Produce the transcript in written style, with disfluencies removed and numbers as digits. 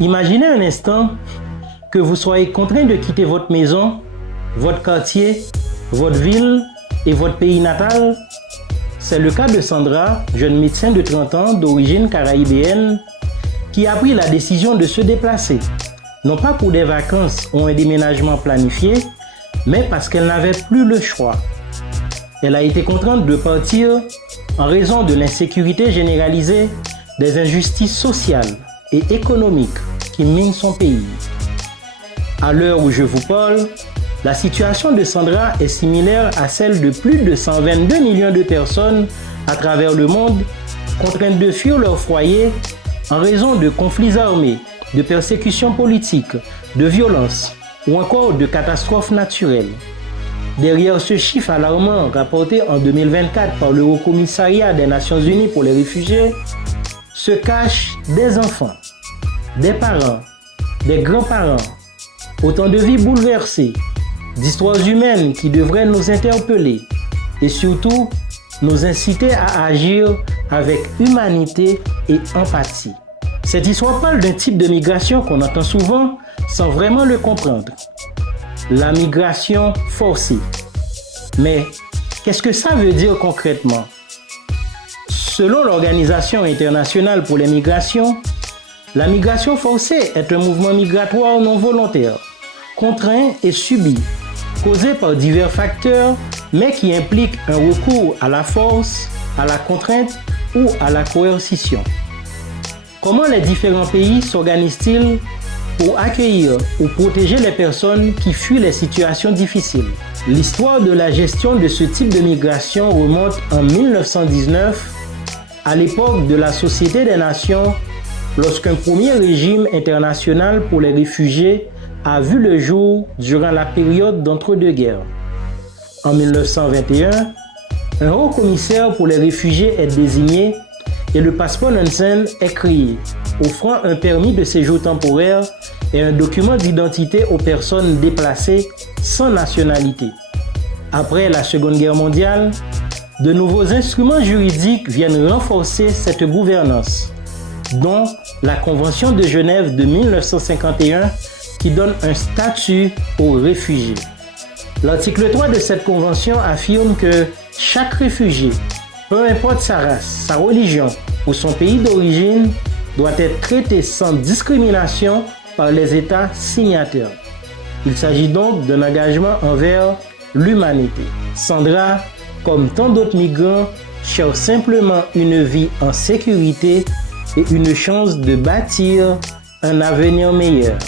Imaginez un instant que vous soyez contraint de quitter votre maison, votre quartier, votre ville et votre pays natal. C'est le cas de Sandra, jeune médecin de 30 ans d'origine caraïbéenne, qui a pris la décision de se déplacer, non pas pour des vacances ou un déménagement planifié, mais parce qu'elle n'avait plus le choix. Elle a été contrainte de partir en raison de l'insécurité généralisée, des injustices sociales et économiques qui minent son pays. À l'heure où je vous parle, la situation de Sandra est similaire à celle de plus de 122 millions de personnes à travers le monde contraintes de fuir leur foyer en raison de conflits armés, de persécutions politiques, de violences ou encore de catastrophes naturelles. Derrière ce chiffre alarmant rapporté en 2024 par le Haut Commissariat des Nations Unies pour les réfugiés, se cachent des enfants, des parents, des grands-parents, autant de vies bouleversées, d'histoires humaines qui devraient nous interpeller et surtout nous inciter à agir avec humanité et empathie. Cette histoire parle d'un type de migration qu'on entend souvent sans vraiment le comprendre. La migration forcée. Mais qu'est-ce que ça veut dire concrètement? Selon l'Organisation internationale pour les migrations, la migration forcée est un mouvement migratoire non volontaire, contraint et subi, causé par divers facteurs, mais qui implique un recours à la force, à la contrainte ou à la coercition. Comment les différents pays s'organisent-ils pour accueillir ou protéger les personnes qui fuient les situations difficiles? L'histoire de la gestion de ce type de migration remonte en 1919, à l'époque de la Société des Nations, lorsqu'un premier régime international pour les réfugiés a vu le jour durant la période d'entre-deux-guerres. En 1921, un haut commissaire pour les réfugiés est désigné et le passeport Nansen est créé, offrant un permis de séjour temporaire et un document d'identité aux personnes déplacées sans nationalité. Après la Seconde Guerre mondiale, de nouveaux instruments juridiques viennent renforcer cette gouvernance, dont la Convention de Genève de 1951 qui donne un statut aux réfugiés. L'article 3 de cette convention affirme que chaque réfugié, peu importe sa race, sa religion ou son pays d'origine, doit être traité sans discrimination par les États signataires. Il s'agit donc d'un engagement envers l'humanité. Sandra, comme tant d'autres migrants, cherche simplement une vie en sécurité et une chance de bâtir un avenir meilleur.